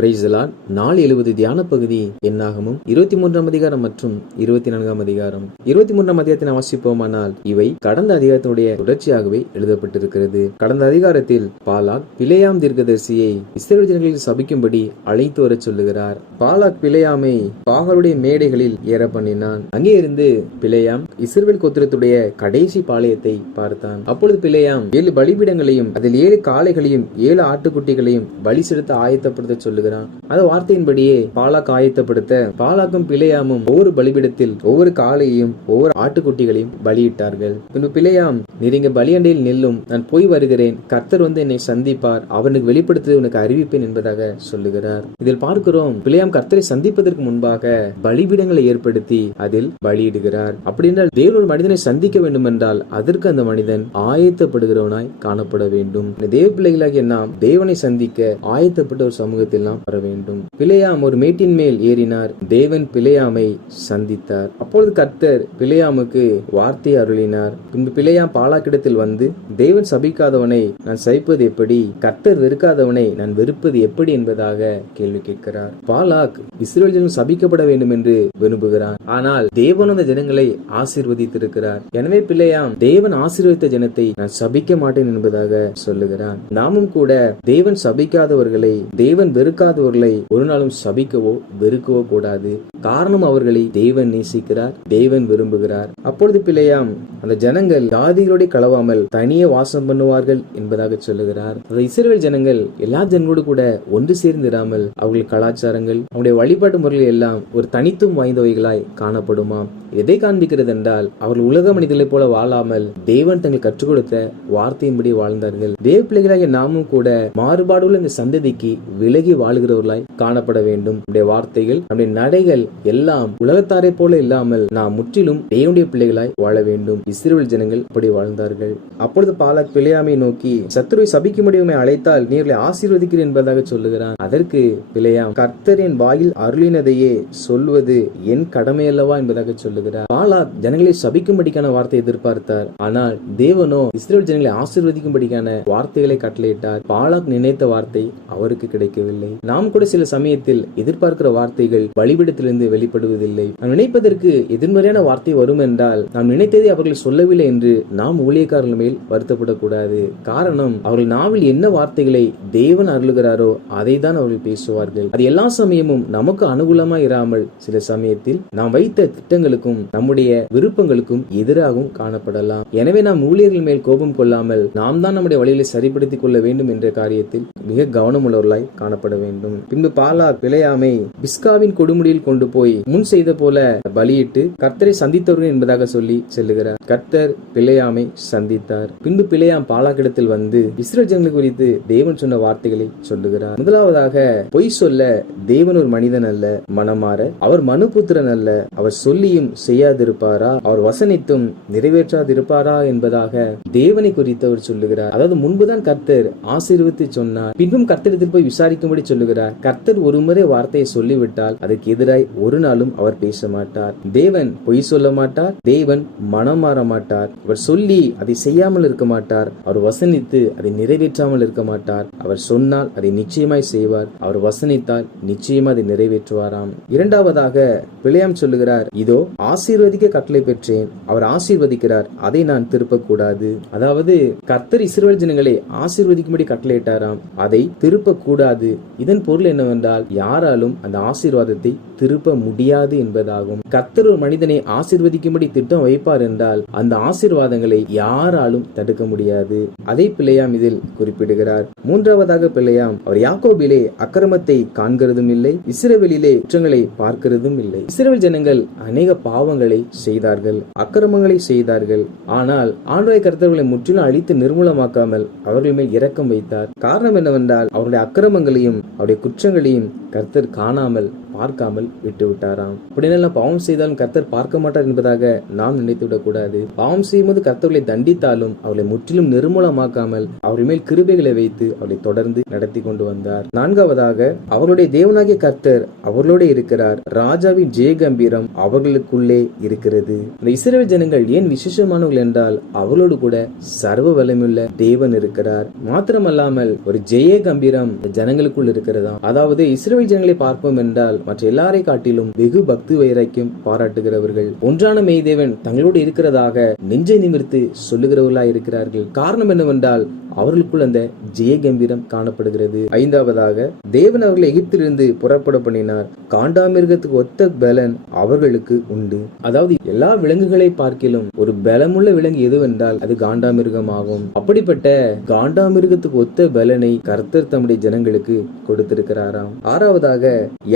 Praise the Lord. நாள் 70 தியான பகுதி என்னாகமும் 23ஆம் அதிகாரம் மற்றும் 24ஆம் அதிகாரம். 23ஆம் அதிகாரத்தை வாசிப்போமானால் இவை கடந்த அதிகாரத்தினுடைய தொடர்ச்சியாகவே எழுதப்பட்டிருக்கிறது. கடந்த அதிகாரத்தில் பாலாக் பிலேயாம் தீர்க்கதரிசியை இஸ்ரவேல் ஜனங்களில் சபிக்கும்படி அழைத்து வரச் சொல்லுகிறார். பாலாக் பிலேயாமை பாகாலுடைய மேடைகளில் ஏற பண்ணினான். அங்கே இருந்து பிலேயாம் இஸ்ரவேல் கோத்திரத்துடைய கடைசி பாளையத்தை பார்த்தான். அப்பொழுது பிலேயாம் 7 பலிபீடங்களையும் அதில் 7 காளைகளையும் 7 ஆட்டுக்குட்டிகளையும் பலி செலுத்த ஆயத்தப்படுத்த சொல்லுகிறான். அந்த வார்த்தையின்படியே பாலாக் ஆயத்தப்படுத்த பாலாக்கும் பிலேயாமும் ஒவ்வொரு பலிபீடத்தில் ஒவ்வொரு காளையையும் ஒவ்வொரு ஆட்டுக்குட்டிகளையும் பலியிட்டார்கள். பின்பு பிலேயாம், நீர் இங்க பலியண்டையில் நெல்லும், நான் போய் வருகிறேன், கர்த்தர் வந்து என்னை சந்திப்பார், அவனுக்கு வெளிப்படுத்த உனக்கு அறிவிப்பேன் என்பதாக சொல்லுகிறார். இதில் பார்க்கிறோம், பிலேயாம் கர்த்தரை சந்திப்பதற்கு முன்பாக பலிபீடங்களை ஏற்படுத்தி அதில் பலியிடுகிறார். அப்படி என்றால் தேவன் ஒரு மனிதனை சந்திக்க வேண்டும் என்றால் அதற்கு அந்த மனிதன் ஆயத்தப்படுகிறவனாய் காணப்பட வேண்டும். தேவ பிள்ளைகளாகிய நாம் தேவனை சந்திக்க ஆயத்தப்பட்ட ஒரு சமூகத்தில் நாம் வர வேண்டும். பிலேயாம் ஒரு மேட்டின் மேல் ஏறினார். தேவன் பிலேயாமை சந்தித்தார். அப்பொழுது கர்த்தர் பிலேயாமுக்கு வார்த்தை அருளினார். பின்பு பிலேயாம் பாலாக்கிடத்தில் வந்து, தேவன் சபிக்காதவனை நான் சபிப்பது எப்படி, கர்த்தர் வெறுக்காதவனை நான் வெறுப்பது எப்படி என்பதாக கேள்வி கேட்கிறார். பாலாக் இஸ்ரவேல் ஜனங்கள் சபிக்கப்பட வேண்டும் என்று விரும்புகிறான். ஆனால் தேவன் அந்த ஜனங்களை ஆசீர்வதித்திருக்கிறார். எனவே பிலேயாம் தேவன் ஆசீர்வதித்த ஜனத்தை நான் சபிக்க மாட்டேன் என்பதாக சொல்லுகிறான். நாமும் கூட தேவன் சபிக்காதவர்களை, தேவன் வெறுக்காதவர்களை ஒரு நாளும் சபிக்கவோ வெறுக்கவோ கூடாது. காரணம், அவர்களை தேவன் நேசிக்கிறார், தேவன் விரும்புகிறார். அப்பொழுது பிலேயாம் அந்த ஜனங்கள் ஜாதிகளோட கலவாமல் தனியே வாசம் பண்ணுவார்கள் என்பதாக சொல்லுகிறார். அந்த இஸ்ரவேல் ஜனங்கள் எல்லா ஜனங்களோடு கூட ஒன்று சேர்ந்திராமல் அவர்கள் கலாச்சாரங்கள், அவருடைய வழிபாட்டு முறைகள் எல்லாம் ஒரு தனித்துவம் வாய்ந்தவைகளாய் காணப்படுமா? எதை காண்பிக்கிறது என்றால், அவர்கள் உலக மனிதர்களைப் போல வாழாமல் தேவன் தங்கள் கற்றுக் கொடுத்த வார்த்தையின்படி வாழ்ந்தார்கள். தேவ பிள்ளைகளாகிய நாமும் கூட மாறுபாடுள்ள இந்த சந்ததிக்கு விலகி வாழ்கிறவர்களாய் காணப்பட வேண்டும். நம்முடைய வார்த்தைகள், நம்முடைய நடைகள் எல்லாம் உலகத்தாரை போல இல்லாமல் நாம் முற்றிலும் தேவனுடைய பிள்ளைகளாய் வாழ வேண்டும். இஸ்ரவேல் ஜனங்கள் அப்படி வாழ்ந்தார்கள். அப்பொழுது பாலாக் பிலேயாமை நோக்கி, சத்துருவை சபிக்கும்படி உம்மை அழைத்தால் நீர்களை ஆசீர்வதிக்கிறேன் என்பதாக சொல்லுகிறான். அதற்கு பிலேயாம், கர்த்தர் என் வாயில் அருளினதையே சொல்வது என் கடமை அல்லவா என்பதாக சொல்லுகிறார். பாலாக் ஜனங்களை சபிக்கும்படிக்கான வார்த்தை எதிர்பார்த்தார். ஆனால் தேவனோ இஸ்ரவேல் ஜனங்களை ஆசீர்வதிக்கும்படிக்கான வார்த்தைகளை கட்டளையிட்டார். பாலாக் நினைத்த வார்த்தை அவருக்கு கிடைக்கவில்லை. நாம் கூட சில சமயத்தில் எதிர்பார்க்கிற வார்த்தைகள் பலிபீடத்திலிருந்து வெளிப்படுவதில்லை. நாம் நினைப்பதற்கு எதிர்மறையான வார்த்தை வரும் என்றால் நாம் நினைத்ததை அவர்கள் சொல்லவில்லை என்று நாம் ஊழியக்காரர்கள் மேல் வருத்தப்படக்கூடாது. காரணம், அவர்கள் நாவில் என்ன வார்த்தைகளை தேவன் அருளுகிறாரோ அதை தான் அவர்கள் பேசுவார்கள். அது எல்லா சமயமும் நமக்கு அனுகூலமா இராமல் சில சமயத்தில் நாம் வைத்த திட்டங்களுக்கும் நம்முடைய விருப்பங்களுக்கும் எதிராகவும் காணப்படலாம். எனவே நாம் ஊழியர்கள் மேல் கோபம் கொள்ளாமல் நாம் தான் நம்முடைய வழிகளை சரிப்படுத்திக் கொள்ள வேண்டும் என்ற காரியத்தில் மிக கவனம் உள்ளவர்களாய் காணப்பட வேண்டும். பின்பு பாலாக் பிலேயாமை பிஸ்காவின் கொடுமுடியில் கொண்டு போய் முன் செய்த போல பலியிட்டு கர்த்தரை சந்தித்தவர்கள் என்பதாக சொல்லி செல்லுகிறார். கர்த்தர் பிலேயாமை சந்தித்தார். பின்பு பிலேயாம் பாலாக்கிடத்தில் வந்து இஸ்ரவேல் ஜனங்கள் குறித்து தேவன் சொன்ன வார்த்தைகளை சொல்லுகிறார். முதலாவதாக, பொய் சொல்ல தேவன் ஒரு மனிதன் அல்ல, மனமாற அவர் மனுபுத்திரன் அல்ல, அவர் சொல்லியும் செய்யாதிருப்பாரா, அவர் வசனித்தும் நிறைவேற்றாதிருப்பாரா என்பதாக தேவனை குறித்து அவர் சொல்லுகிறார். அதாவது முன்புதான் கர்த்தர் ஆசீர்வதித்து சொன்னார், பின்பும் கர்த்தரிடத்தில் போய் விசாரிக்கும்படி சொல்லுகிறார். கர்த்தர் ஒருமுறை வார்த்தையை சொல்லிவிட்டால் அதற்கு எதிராய் ஒரு நாளும் அவர் பேச மாட்டார். தேவன் பொய் சொல்ல மாட்டார், தேவன் மனம் மாற மாட்டார், அவர் சொல்லி அதை செய்யாமல் இருக்க மாட்டார், அவர் வசனித்து அதை நிறைவேற்றாமல் இருக்க மாட்டார். அவர் சொன்னால் அதை நிச்சயமாய் செய்வார், அவர் வசனித்தால் நிச்சயமா அதை நிறைவேற்றுவாராம். இரண்டாவதாக பிலேயாம் சொல்லுகிறார், இதோ ஆசீர்வதிக்க கட்டளை பெற்றேன், அவர் ஆசீர்வதிக்கிறார், அதை நான் திருப்பக்கூடாது. அதாவது கர்த்தர் இஸ்ரவேல் ஜனங்களை ஆசீர்வதிக்கும்படி கட்டளையிட்டாராம், அதை திருப்ப கூடாது. இதன் பொருள் என்னவென்றால், யாராலும் அந்த ஆசீர்வாதத்தை திருப்ப முடியாது என்பதாகும். கர்த்தர் ஒரு மனிதனை ஆசீர்வதிக்கும்படி திட்டம் வைப்பார் என்றால் அந்த ஆசீர்வாதங்களை யாராலும் தடுக்க முடியாது. அதை பிலேயாம் இதில் குறிப்பிடுகிறார். மூன்றாவதாக பிலேயாம், அவர் யாக்கோபிலே அக்கிரமத்தை காண்கிறதும் இல்லை, இஸ்ரவேலிலே குற்றங்களை பார்க்கிறதும் இல்லை. இஸ்ரவேல் ஜனங்கள் அநேக பாவங்களை செய்தார்கள், அக்கிரமங்களை செய்தார்கள். ஆனால் ஆண்டவராகிய கர்த்தர்களை முற்றிலும் அழித்து நிர்மூலமாக்காமல் அவர்கள் மேல் இரக்கம் வைத்தார். காரணம் என்னவென்றால், அவருடைய அக்கிரமங்களையும் அவருடைய குற்றங்களையும் கர்த்தர் காணாமல் பார்க்காமல் விட்டு விட்டாராம். அப்படின்னா பாவம் செய்தாலும் கர்த்தர் பார்க்க மாட்டார் என்பதாக நாம் நினைத்துவிடக் கூடாது. பாவம் செய்யும்போது கர்த்தர்களை தண்டித்தாலும் அவர்களை முற்றிலும் நிர்மூலமாக்காமல் அவர்கள் மேல் கிருபைகளை வைத்து அவர்களை தொடர்ந்து நடத்தி கொண்டு வந்தார். நான்காவதாக, அவர்களுடைய தேவனாகிய கர்த்தர் அவர்களோட இருக்கிறார். ராஜாவின் ஜெய கம்பீரம் அவர்களுக்குள்ளே இருக்கிறது. இந்த இஸ்ரவேல் ஜனங்கள் ஏன் விசேஷமானவர்கள் என்றால் அவர்களோடு கூட சர்வ வல்லமையுள்ள தேவன் இருக்கிறார். மாத்திரமல்லாமல் ஒரு ஜெய கம்பீரம் ஜனங்களுக்குள் இருக்கிறதா. அதாவது இஸ்ரவேல் ஜனங்களை பார்ப்போம் என்றால் மற்ற எல்லாரை காட்டிலும் வெகு பக்தி வைராக்கியம் பாராட்டுகிறவர்கள், ஒன்றான மெய்தேவன் தங்களோடு இருக்கிறதாக நெஞ்சை நிமிர்த்து சொல்லுகிறவர்களாய் இருக்கிறார்கள். காரணம் என்னவென்றால் அவர்களுக்குள் அந்த ஜெய கம்பீரம் காணப்படுகிறது. ஐந்தாவதாக, தேவன் அவர்களை எகிப்திலிருந்து புறப்பட பண்ணினார். காண்டாமிருகத்துக்கு ஒத்த பலன் அவர்களுக்கு உண்டு. அதாவது எல்லா விலங்குகளை பார்க்கிலும் ஒரு பலமுள்ள விலங்கு எதுவென்றால் அது காண்டாமிருகம் ஆகும். அப்படிப்பட்ட காண்டாமிருகத்துக்கு ஒத்த பலனை கர்த்தர் தம்முடைய ஜனங்களுக்கு கொடுத்திருக்கிறாராம். ஆறாவதாக,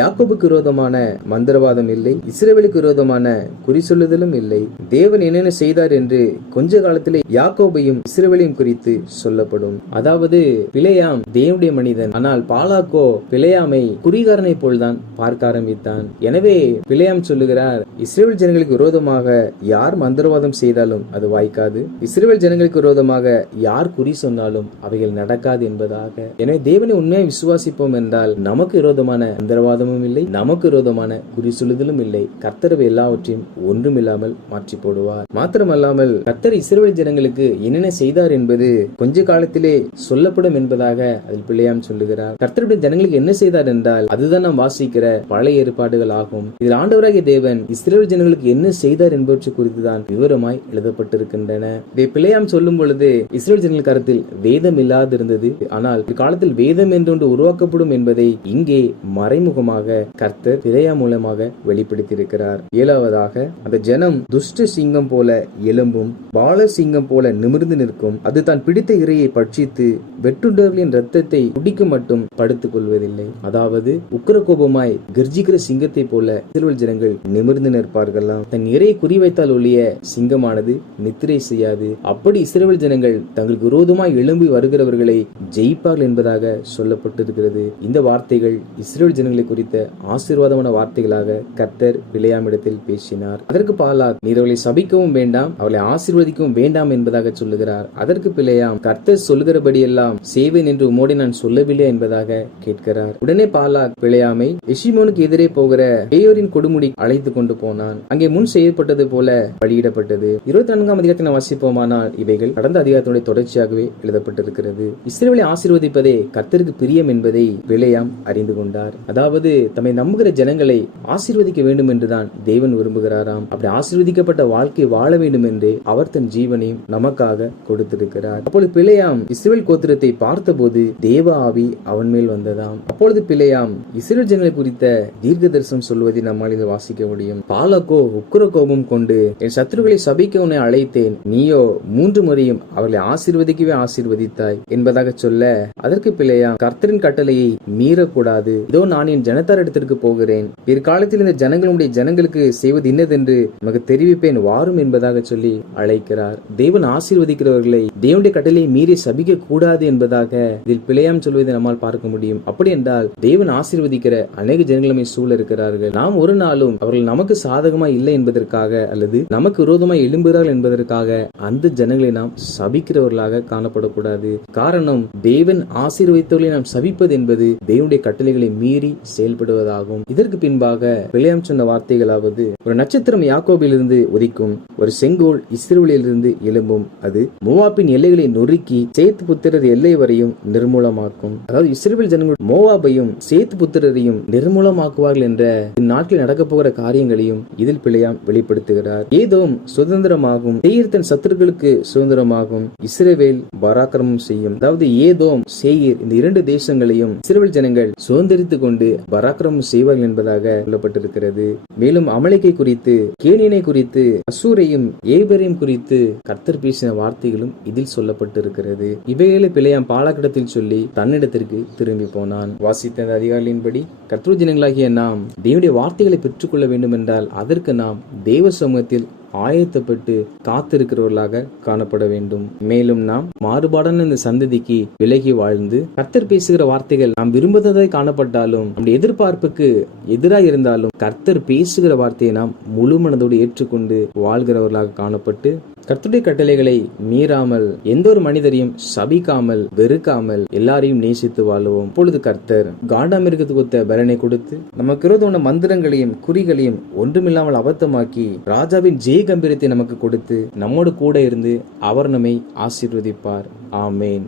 யாக்கோபுக்கு விரோதமான மந்திரவாதம் இல்லை, இஸ்ரவேலுக்கு விரோதமான குறி சொல்லுதலும் இல்லை. தேவன் என்னென்ன செய்தார் என்று கொஞ்ச காலத்திலே யாக்கோபையும் இஸ்ரவேலையும் குறித்து சொல்லப்படும். அதாவது பிலேயாம் தேவனுடைய மனிதன், ஆனால் பாலாக்கோ பிலேயாமை குறிகாரனை போல்தான் பார்க்க ஆரம்பித்தான். எனவே பிலேயாம் சொல்லுகிறார், இஸ்ரவேல் ஜனங்களுக்கு விரோதமாக யார் மந்திரவாதம் செய்தாலும் அது வாய்க்காது, இஸ்ரவேல் ஜனங்களுக்கு விரோதமாக யார் குறி சொன்னாலும் அவைகள் நடக்காது என்பதாக. எனவே தேவனை உண்மையை விசுவாசிப்போம் என்றால் நமக்கு விரோதமான மந்திரவாதமும் இல்லை, நமக்கு விரோதமான குறி சொல்லுதலும் இல்லை. கர்த்தர் எல்லாவற்றையும் ஒன்றுமில்லாமல் மாற்றி போடுவார். மாத்திரமல்லாமல் கர்த்தர் இஸ்ரவேல் ஜனங்களுக்கு என்னென்ன செய்தார் என்பது கொஞ்ச காலத்திலே சொல்லப்படும் என்பதாக அதில் பிலேயாம் சொல்லுகிறார். கர்த்தருடைய ஜனங்களுக்கு என்ன செய்தார் என்றால் அதுதான் நாம் வாசிக்கிற பழைய ஏற்பாடுகள் ஆகும். இதில் ஆண்டவராகிய தேவன் இஸ்ரவேல் ஜனங்களுக்கு என்ன செய்தார் என்பவற்றை குறித்துதான் விவரமாய் எழுதப்பட்டிருக்கின்றன. இதை பிலேயாம் சொல்லும் பொழுது இஸ்ரவேல் ஜனங்கள் கருத்தில் வேதம் இல்லாது இருந்தது. ஆனால் இக்காலத்தில் வேதம் என்று உருவாக்கப்படும் என்பதை இங்கே மறைமுகமாக கர்த்தர் பிலேயாம் மூலமாக வெளிப்படுத்தியிருக்கிறார். ஏழாவதாக, அந்த ஜனம் துஷ்ட சிங்கம் போல எழும்பும், பால சிங்கம் போல நிமிர்ந்து நிற்கும். அது தான் பிடித்த இறையை பட்சித்து வெட்டுண்டவர்களின் ரத்தத்தை குடிக்க மட்டும் படுத்துக் கொள்வதில்லை. அதாவது உக்கிர கோபமாய் கர்ஜிக்கிற சிங்கத்தை போல இஸ்ரவேல் ஜனங்கள் நிமிர்ந்து நிற்பார்களாம். தன் இறையை குறிவைத்தால் ஒழிய சிங்கமானது நித்திரை செய்யாது. அப்படி இஸ்ரவேல் ஜனங்கள் தங்களுக்கு விரோதமாய் எழும்பி வருகிறவர்களை ஜெயிப்பார்கள் என்பதாக சொல்லப்பட்டிருக்கிறது. இந்த வார்த்தைகள் இஸ்ரவேல் ஜனங்களை குறித்த ஆசீர்வாதமான வார்த்தைகளாக கர்த்தர் பிலேயாமிடத்தில் பேசினார். அதற்கு பாலாக், நீர் அவளை சபிக்கவும் வேண்டாம், அவளை ஆசீர்வதிக்கவும் வேண்டாம் என்பதாக சொல்லுகிறார். அதற்கு பிலேயாம், கர்த்தர் சொல்லுகிறபடி எல்லாம் செய்வேன் என்று உம்மோடு நான் சொல்லவில்லை என்பதாக கேட்கிறார். உடனே பாலாக் பிலேயாமை எஷிமோனுக்கு எதிரே போகிற பேயோரின் கொடுமுடி அழைத்து கொண்டு போனான். அங்கே முன் செய்யப்பட்டது போல பலியிடப்பட்டது. 24ஆம் அதிகாரத்தை நாம் வாசிப்போமானால் இவைகள் கடந்த அதிகாரத்தினுடைய தொடர்ச்சியாகவே எழுதப்பட்டிருக்கிறது. இஸ்ரவேலை ஆசீர்வதிப்பதே கர்த்தருக்கு பிரியம் என்பதை பிலேயாம் அறிந்து கொண்டார். அதாவது தம்மை நம்புகிற ஜனங்களை ஆசீர்வதிக்க வேண்டும் என்றுதான் தேவன் விரும்புகிறாராம். அப்படி ஆசீர்வதிக்கப்பட்ட வாழ்க்கை வாழ வேண்டும் என்று அவர் தன் ஜீவனையும் நமக்காக கொடுத்திருக்கிறார். அப்பொழுது பிலேயாம் இஸ்ரவேல் கோத்திரத்தை பார்த்தபோது தேவ ஆவி அவன் மேல் வந்ததாம். அப்பொழுது பிலேயாம் இஸ்ரவேல் ஜனங்களை குறித்த தீர்க்க தரிசனம் சொல்வதை நம்மால் இதை வாசிக்க முடியும். பாலாக்கோ உக்கிர கோபம் கொண்டு, என் சத்துருக்களை சபிக்க உன்னை அழைத்தேன், நீயோ 3 முறையும் அவர்களை ஆசீர்வதிக்கவே ஆசீர்வதித்தாய் என்பதாக சொல்ல, அதற்கு பிலேயாம், கர்த்தரின் கட்டளையை மீறக்கூடாது. இதோ நான் என் ஜனத்தார் இடத்திற்கு போகிறேன், பிற்காலத்தில் இந்த ஜனங்களுடைய ஜனங்களுக்கு செய்வது இன்னதென்று நமக்கு தெரிவிப்பேன், வாரும் என்பதாக சொல்லி அழைக்கிறார். தேவன் ஆசீர்வதிக்கிறவர்களை தேவனுடைய கட்டளையை மீறி சபிக்க கூடாது என்பதாக இதில் பிலேயாம் சொல்வதை நம்மால் பார்க்க முடியும். அப்படி என்றால் தேவன் ஆசீர்வதிக்கிற அநேக ஜனங்களுமே சூழ இருக்கிறார்கள். நாம் ஒரு நாளும் அவர்கள் நமக்கு சாதகமா இல்லை என்பதற்காக அல்லது நமக்கு விரோதமாய் எழும்புகிறார்கள் என்பதற்காக அந்த ஜனங்களை நாம் சபிக்கிறவர்களாக காணப்படக்கூடாது. காரணம், தேவன் ஆசீர்வதித்தவர்களை நாம் சபிப்பது என்பது தேவனுடைய கட்டளைகளை மீறி செயல்படுவதாகும். இதற்கு பின்பாக பிலேயாம் சொன்ன வார்த்தைகளாவது, ஒரு நட்சத்திரம் யாக்கோபிலிருந்து உதிக்கும், ஒரு செங்கோல் இஸ்ரவேலிலிருந்து எழும்பும், அது மோவாபின் எல்லைகளை நொறுக்கி சேத்து புத்திரர் எல்லை வரையும் நிர்மூலமாக்கும். அதாவது இஸ்ரவேல் ஜனங்கள் மோவாபையும் சேத்து புத்திரரையும் நிர்மூலமாக்குவார்கள் என்ற இந்நாட்டில் நடக்க போகிற காரியங்களையும் இதில் பிலேயாம் வெளிப்படுத்துகிறார். ஏதோம் சுதந்திரமாகும், சேயீர் தன் சத்துருக்களுக்கு சுதந்திரமாகும், இஸ்ரவேல் பராக்கிரமம் செய்யும். அதாவது ஏதோம் சேயீர் இந்த 2 தேசங்களையும் இஸ்ரவேல் ஜனங்கள் சுதந்திரித்துக் கொண்டு பராக்கிரமம் செய்வார்கள் என்பதாக சொல்லப்பட்டிருக்கிறது. மேலும் அமலேக்கை குறித்து, கேனியனை குறித்து, அசூரையும் ஏபரையும் குறித்து கர்த்தர் பேசின வார்த்தைகளும் இதில் சொல்லப்பட்டிருக்கிறது. இவைகளை பிலேயாம் பாலாக்கிடத்தில் சொல்லி தன்னிடத்திற்கு திரும்பி போனான். வாசித்த அதிகாரியின்படி கர்த்தர் ஜனங்களாகிய நாம் தேவனுடைய வார்த்தைகளை பெற்றுக்கொள்ள வேண்டும் என்றால் அதற்கு நாம் தேவ சமூகத்தில் ஆயத்தப்பட்டு காத்திருக்கிறவர்களாக காணப்பட வேண்டும். மேலும் நாம் மாறுபாடான இந்த சந்ததிக்கு விலகி வாழ்ந்து கர்த்தர் பேசுகிற வார்த்தைகள் நாம் விரும்புவதை காணப்பட்டாலும் நம்முடைய எதிர்பார்ப்புக்கு எதிராக இருந்தாலும் கர்த்தர் பேசுகிற வார்த்தையை நாம் முழு மனதோடு ஏற்றுக்கொண்டு வாழ்கிறவர்களாக காணப்பட்டு கர்த்தருடைய கட்டளைகளை மீறாமல் எந்த ஒரு மனிதரையும் சபிக்காமல் வெறுக்காமல் எல்லாரையும் நேசித்து வாழுவோம். இப்பொழுது கர்த்தர் காண்டாமிருகத்துக்கு ஒத்த பலனை கொடுத்து நமக்கு விரோதமான மந்திரங்களையும் குறிகளையும் ஒன்றுமில்லாமல் அபத்தமாக்கி ராஜாவின் ஜெய கம்பீரத்தை நமக்கு கொடுத்து நம்மோடு கூட இருந்து அவர் நம்மை ஆசீர்வதிப்பார். ஆமேன்.